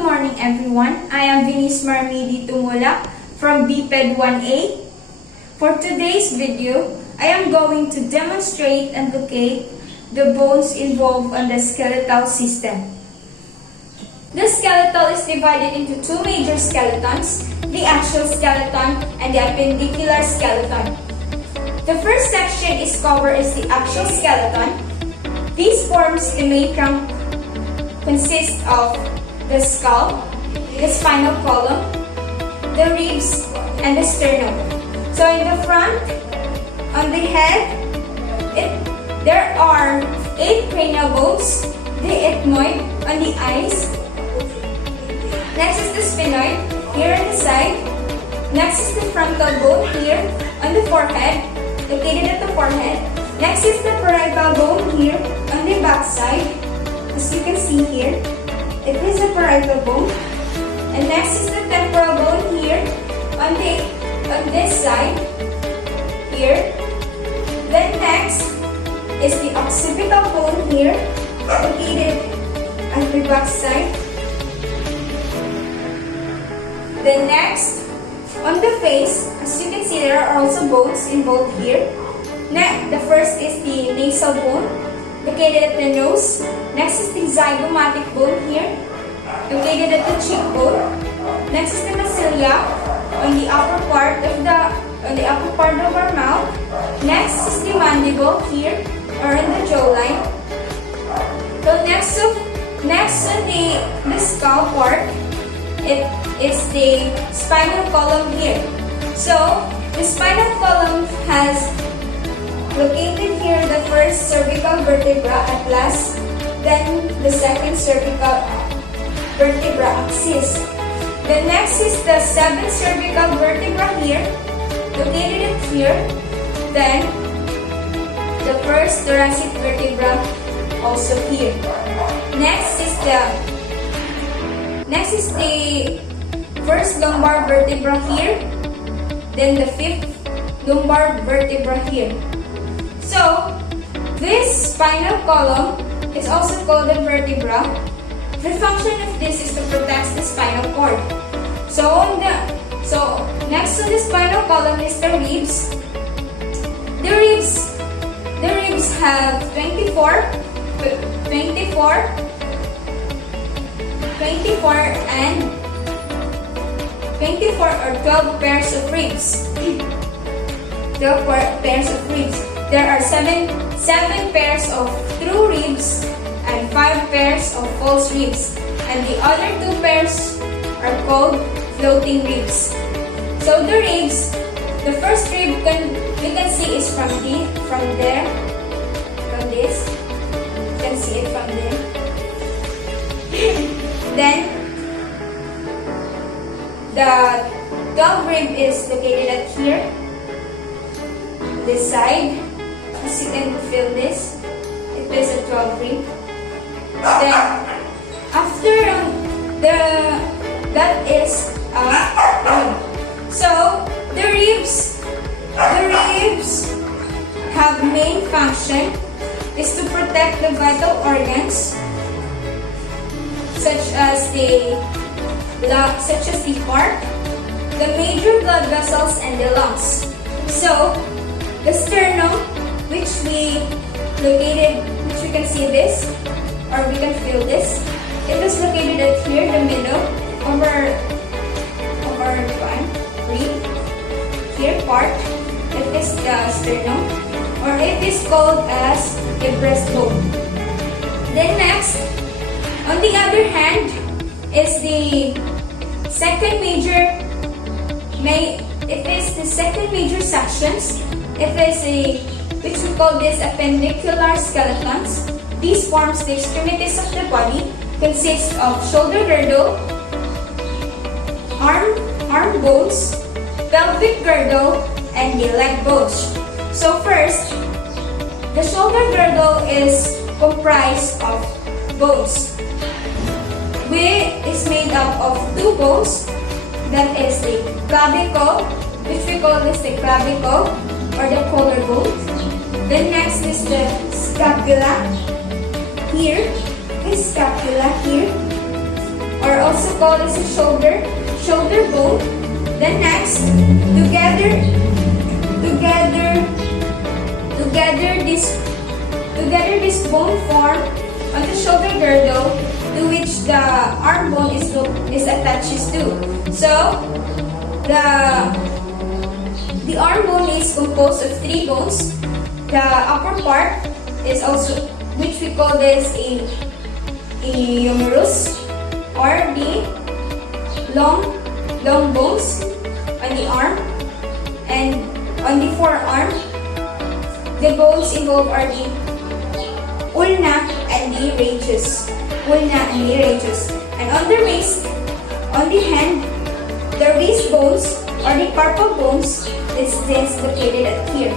Good morning everyone. I am Vinnise Marime Tumulak from BPED 1A. For today's video, I am going to demonstrate and locate the bones involved on the skeletal system. The skeletal is divided into two major skeletons, the axial skeleton and the appendicular skeleton. The first section is covered as the axial skeleton. These forms the main trunk consists of the skull, the spinal column, the ribs, and the sternum. So in the front, on the head, there are 8 cranial bones, the ethmoid on the eyes. Next is the sphenoid, here on the side. Next is the frontal bone here on the forehead, located at the forehead. Next is the parietal bone here on the back side, as you can see here. It is a parietal bone. And next is the temporal bone here on this side here. Then next is the occipital bone here, located at the back side. Then next, on the face, as you can see, there are also bones involved here. Next, the first is the nasal bone, located at the nose. Next is the zygomatic bone here, located at the cheekbone. Next is the maxilla on the upper part of our mouth. Next is the mandible here, or in the jawline. So next on the skull part, it is the spinal column here. So the spinal column has located here the first cervical vertebra atlas, then the second cervical vertebra axis. The next is the 7th cervical vertebra here, located here. Then the first thoracic vertebra also here. Next is the first lumbar vertebra here, then the 5th lumbar vertebra here. So this spinal column is also called the vertebra. The function of this is to protect the spinal cord. So next to the spinal column is the ribs. The ribs have 24 or 12 pairs of ribs. 12 pairs of ribs. There are 7 pairs of true ribs and 5 pairs of false ribs. And the other 2 pairs are called floating ribs. So the ribs, the first rib you can see is from this. You can see it from there. Then the 12th rib is located at here, this side. As you can feel this, it is a 12th rib. Then after that is rib. So the ribs have main function is to protect the vital organs such as the heart, the major blood vessels, and the lungs. So the sternum, which we can see this, or we can feel this. It is located at here, the middle of our rib. Here part, it is the sternum, or it is called as the breastbone. Then next, on the other hand, is the second major. It is the second major sections. It is which we call this appendicular skeletons. These forms the extremities of the body, consist of shoulder girdle, arm bones, pelvic girdle, and the leg bones. So first, the shoulder girdle is comprised of bones. It is made up of 2 bones. That is the clavicle, which we call this the clavicle or the collarbone. Then next is the scapula here, or also called as a shoulder bone. Then next, together this bone form on the shoulder girdle, to which the arm bone is attached to. So the arm bone is composed of 3 bones. The upper part is also, which we call this a humerus, or the long bones on the arm, and on the forearm, the bones involved are the ulna and the radius. And on the wrist, on the hand, the wrist bones or the carpal bones is located at here.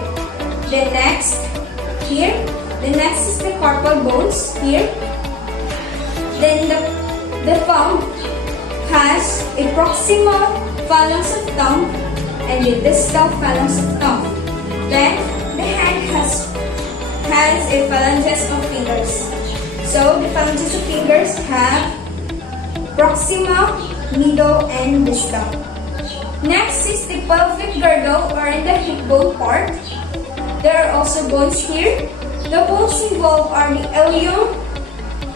The next is the carpal bones here. Then the thumb has a proximal phalanx of thumb and the distal phalanx of thumb. Then the hand has a phalanges of fingers. So the phalanges of fingers have proximal, middle, and distal. Next is the pelvic girdle, or in the hip bone part. There are also bones here. The bones involved are the ilium,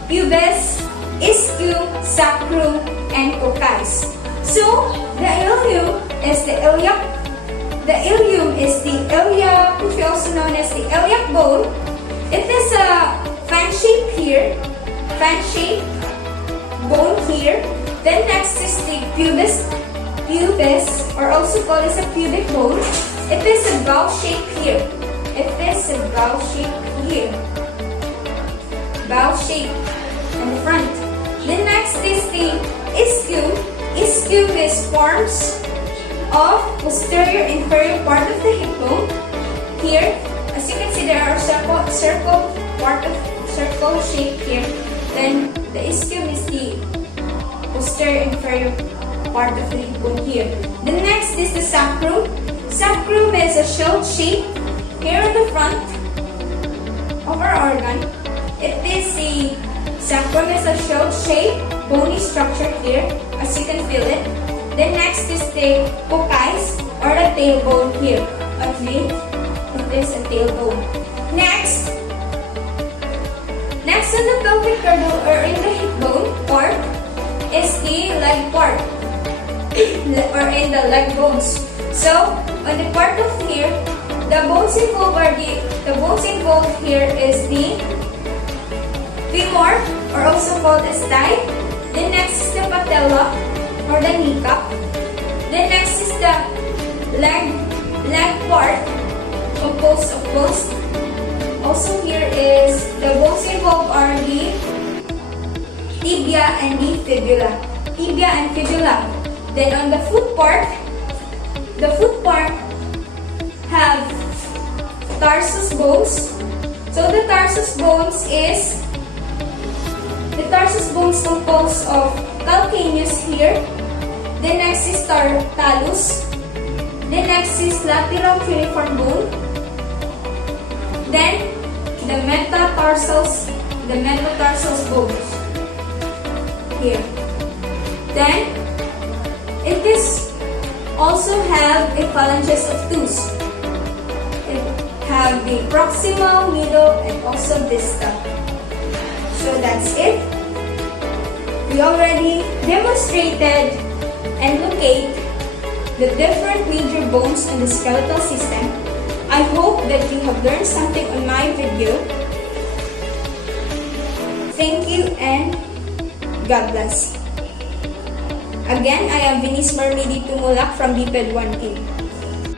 pubis, ischium, sacrum, and coccygis. So the ilium is the iliac. Which we also known as the iliac bone. It is a fan shape bone here. Then next is the pubis, or also called as a pubic bone. It is a bow shape here. Bow shape in the front. Then next is the ischium. Ischium is forms of posterior inferior part of the hip bone. Here, as you can see, there are circle shape here. Then the ischium is the posterior inferior part of the hip bone here. The next is the sacrum. Sacrum is a shell shape here in the front of our organ. Sacrum is a shell shape bony structure here, as you can feel it. Then next is the coccygis, or the tailbone here. It is a tailbone. Next on the pelvic girdle, or in the hip bone part, is the leg part, or in the leg bones. So on the part of here, the bones involved here is the femur, or also called as thigh. Then next is the patella, or the kneecap. Then next is the leg part, composed of bones. Also here is the bones involved are the tibia and the fibula. Then on the foot part have tarsus bones. So the tarsus bones composed of calcaneus here. The next is talus. The next is lateral cuneiform bone. Then the metatarsals bones here. Then it is also have a phalanges of toes. It have the proximal, middle, and also distal. So that's it. We already demonstrated and locate the different major bones in the skeletal system. I hope that you have learned something on my video. Thank you and God bless. Again, I am Vinnise Marime Tumulak from BPED 1A.